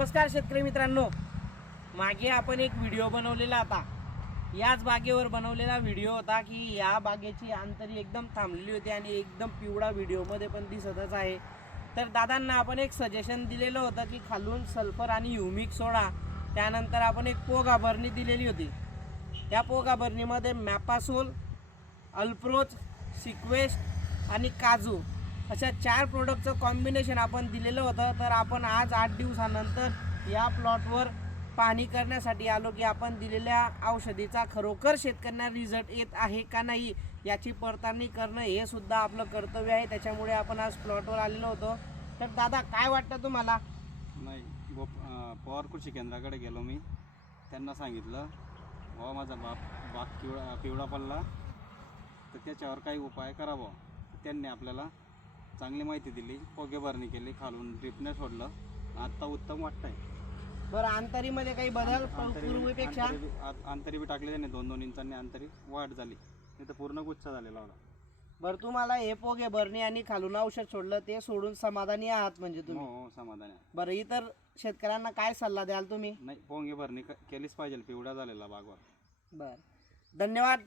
नमस्कार शेतकरी मित्रांनो, मागे आपण एक व्हिडिओ बनवलेला आता याच बागेवर बनवलेला व्हिडिओ होता की या बागेची अंतरी एकदम थांबलेली होती आणि एकदम पिवळा व्हिडिओमध्ये पण दिसतच आहे। तर दादांना आपण एक सजेशन दिलेलं होतं की खालून सल्फर आणि ह्युमिक सोडा, त्यानंतर आपण एक पोगा भरणी दिलेली होती। त्या पोगा भरणीमध्ये मॅपासोल, अल्प्रोच, सिक्वेस्ट आणि काजू अशा 4 प्रोडक्टचं कॉम्बिनेशन आपण दिलेलं होतं। तर आपण आज 8 दिवसानंतर या प्लॉटवर पाहणी करण्यासाठी आलो की आपण दिलेल्या औषधीचा खरोखर शेतकऱ्यांना रिझल्ट येत आहे का नाही याची पडताळणी करणं हे सुद्धा आपलं कर्तव्य आहे। त्याच्यामुळे आपण आज प्लॉटवर आलेलो होतो। तर दादा काय वाटतं तुम्हाला? नाही, पवार कृषी केंद्राकडे गेलो मी, त्यांना सांगितलं बाबा माझा बाग पिवळा पडला तर त्याच्यावर काही उपाय करावा। त्यांनी आपल्याला चांगली माहिती दिली, पोगे भरणी केली, खालून ड्रिपने सोडलं, आत्ता उत्तम वाटतंय। बरं, अंतरीमध्ये काही बदल पूर्वीपेक्षा? अंतरी बी टाकले त्याने, 2-2 इंचांनी अंतरी वाढ झाली, नाही तर पूर्ण गुच्छ झालेला होता। बरं, तुम्हाला हे पोगे भरणी आणि खालून औषध सोडलं ते सोडून समाधानी आहात म्हणजे तुम्ही? हो, समाधान आहे। बरं, इतर शेतकऱ्यांना काय सल्ला द्याल तुम्ही? नाही, पोगे भरणी केलीच पाहिजे पिवळा झालेला बागवर। बरं, धन्यवाद।